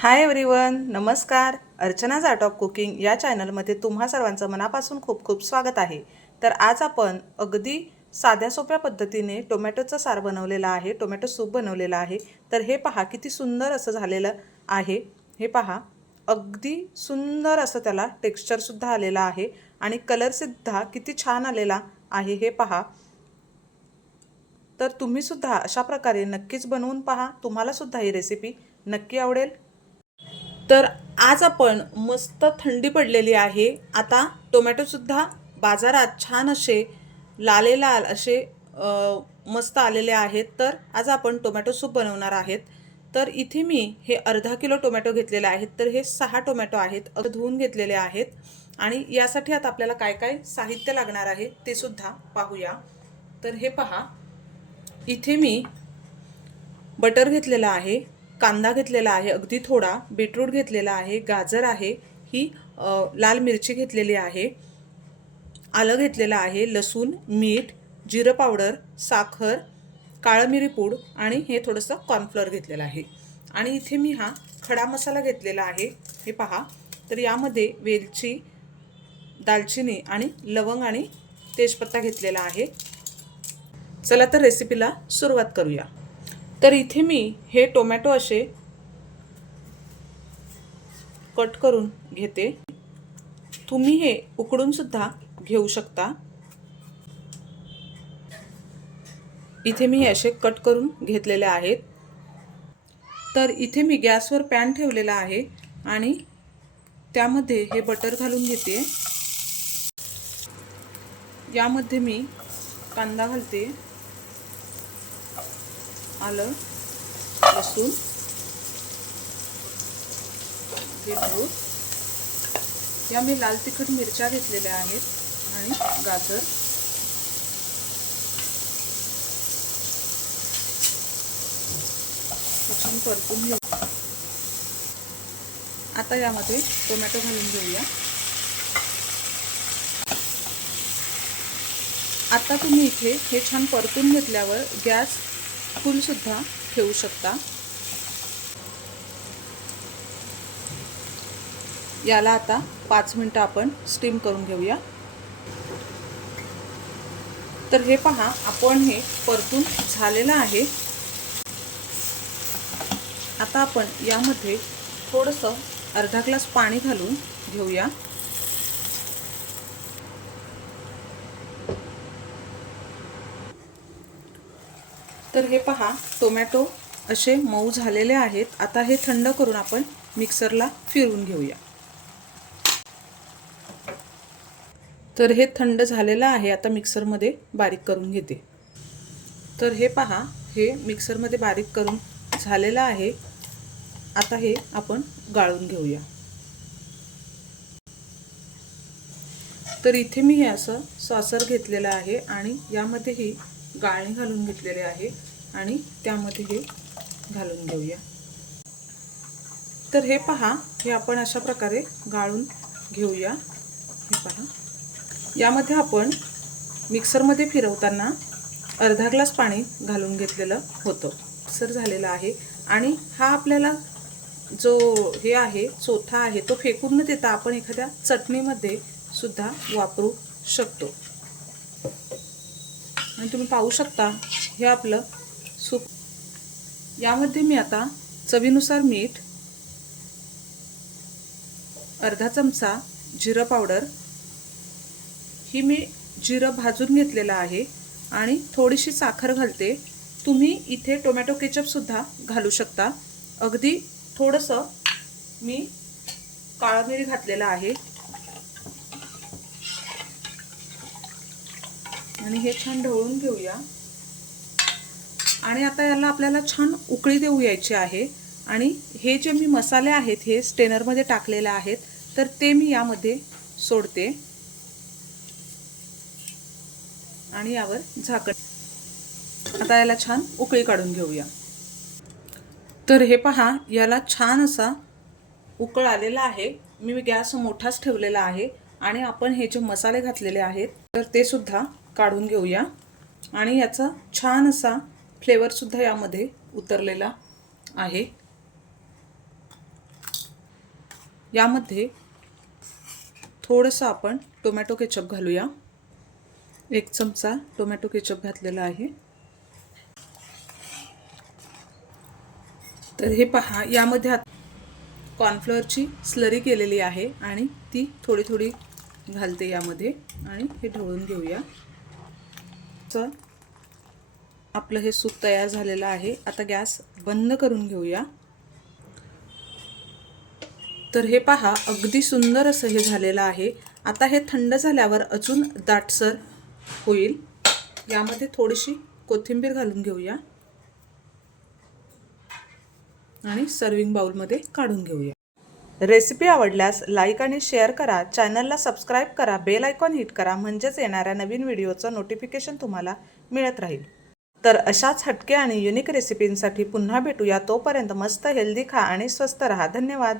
Hi everyone नमस्कार. अर्चनाज art of cooking या चॅनलमध्ये तुम्हा सर्वांचं मनापासून खूप खूप स्वागत आहे. तर आज आपण अगदी साध्या सोप्या पद्धतीने टोमॅटोचं सार बनवलेलं आहे टोमॅटो सूप बनवलेला आहे. तर हे पहा किती सुंदर असं झालेलं आहे. हे पहा अगदी सुंदर असं त्याला टेक्स्चरसुद्धा आलेलं आहे आणि कलरसुद्धा किती छान आलेला आहे. हे पहा. तर तुम्हीसुद्धा अशा प्रकारे नक्कीच बनवून पहा. तुम्हालासुद्धा ही रेसिपी नक्की आवडेल. तर आज आपण मस्त थंडी पडलेली आहे. आता टोमॅटोसुद्धा बाजारात छान असे लाले लाल असे मस्त आलेले आहेत. तर आज आपण टोमॅटो सूप बनवणार आहेत. तर इथे मी हे अर्धा किलो टोमॅटो घेतलेले आहेत. तर हे सहा टोमॅटो आहेत. धुवून घेतलेले आहेत. आणि यासाठी आता आपल्याला काय काय साहित्य लागणार आहे ते सुद्धा पाहूया. तर हे पहा. इथे मी बटर घेतलेलं आहे. कांदा घेतलेला आहे अगदी थोडा बीटरूट घेतलेला आहे गाजर आहे ही लाल मिरची घेतलेली आहे आलं घेतलेलं आहे लसूण मीठ जिरं पावडर साखर काळं मिरी पूड आणि हे थोडंसं कॉर्नफ्लोअर घेतलेलं आहे. आणि इथे मी हा खडा मसाला घेतलेला आहे हे पहा. तर यामध्ये वेलची दालचिनी आणि लवंग आणि तेजपत्ता घेतलेला आहे. चला तर रेसिपीला सुरुवात करूया. तर इथे मी हे टोमॅटो असे कट करून घेते. तुम्ही हे उकडून सुद्धा घेऊ शकता. इथे मी हे असे कट करून घेतलेले आहेत. तर इथे मी गॅसवर पॅन ठेवलेला आहे आणि त्यामध्ये हे बटर घालून घेते. यामध्ये मी कांदा घालते. आलं लसूण बीटरूट. या मी लाल तिखट मिरच्या घेतलेल्या आहेत आणि गाजर. छान परतून घेऊ. आता यामध्ये टोमॅटो घालून घेऊया. आता तुम्ही इथे हे छान परतून घेतल्यावर गॅस फुलसुद्धा ठेवू शकता. याला आता पाच मिनटं आपण स्टीम करून घेऊया. तर हे पहा आपण हे परतून झालेलं आहे. आता आपण यामध्ये थोडंसं अर्धा ग्लास पाणी घालून घेऊया. तर हे पहा टोमॅटो असे मऊ झालेले आहेत. आता हे थंड करून आपण मिक्सरला फिरवून घेऊया. तर हे थंड झालेलं आहे आता मिक्सरमध्ये बारीक करून घेते. तर हे पहा हे मिक्सरमध्ये बारीक करून झालेलं आहे. आता हे आपण गाळून घेऊया. तर इथे मी हे असं सॉसर घेतलेलं आहे आणि यामध्येही गाळणी घालून घेतलेले आहे आणि त्यामध्ये हे घालून घेऊया. तर हे पहा हे आपण अशा प्रकारे गाळून घेऊया. हे पहा. यामध्ये आपण मिक्सरमध्ये फिरवताना अर्धा ग्लास पाणी घालून घेतलेलं होतं. मिक्सर झालेलं आहे आणि हा आपल्याला जो हे आहे चोथा आहे तो फेकून न देता आपण एखाद्या चटणीमध्ये सुद्धा वापरू शकतो. आणि तुम्ही पाहू शकता हे आपलं सूप. यामध्ये मी आता चवीनुसार मीठ अर्धा चमचा जिरं पावडर ही मी जिरं भाजून घेतलेलं आहे आणि थोडीशी साखर घालते. तुम्ही इथे टोमॅटो केचपसुद्धा घालू शकता. अगदी थोडंसं मी काळं मिरी घातलेलं आहे. आणि हे छान ढवळून घेऊया. आणि आता याला आपल्याला छान उकळी देऊ यायची आहे. आणि हे जे मी मसाले आहेत हे स्टेनरमध्ये टाकलेले आहेत तर ते मी यामध्ये सोडते. आणि यावर झाकण. आता याला छान उकळी काढून घेऊया. तर हे पहा याला छान असा उकळ आलेला आहे. मी गॅस मोठाच ठेवलेला आहे. आणि आपण हे जे मसाले घातलेले आहेत तर ते सुद्धा काढून घेऊया. आणि याचा छान असा फ्लेवरसुद्धा यामध्ये उतरलेला आहे. यामध्ये थोडंसं आपण टोमॅटो केचप घालूया. एक चमचा टोमॅटो केचप घातलेला आहे. तर हे पहा यामध्ये आत- कॉर्नफ्लोअरची स्लरी केलेली आहे आणि ती थोडी थोडी घालते यामध्ये. आणि हे ढवळून घेऊया. चं आपलं हे सूप तयार झालेलं आहे. आता गॅस बंद करून घेऊया. तर हे पहा अगदी सुंदर असं हे झालेलं आहे. आता हे थंड झाल्यावर अजून दाटसर होईल. यामध्ये थोडीशी कोथिंबीर घालून घेऊया. आणि सर्विंग बाउलमध्ये काढून घेऊया. रेसिपी आवडल्यास लाईक आणि शेअर करा. चॅनलला सबस्क्राईब करा. बेल आयकॉन हिट करा. म्हणजेच येणाऱ्या नवीन व्हिडिओचं नोटिफिकेशन तुम्हाला मिळत राहील. तर अशाच हटके आणि युनिक रेसिपींसाठी पुन्हा भेटूया. तोपर्यंत मस्त हेल्दी खा आणि स्वस्त रहा. धन्यवाद.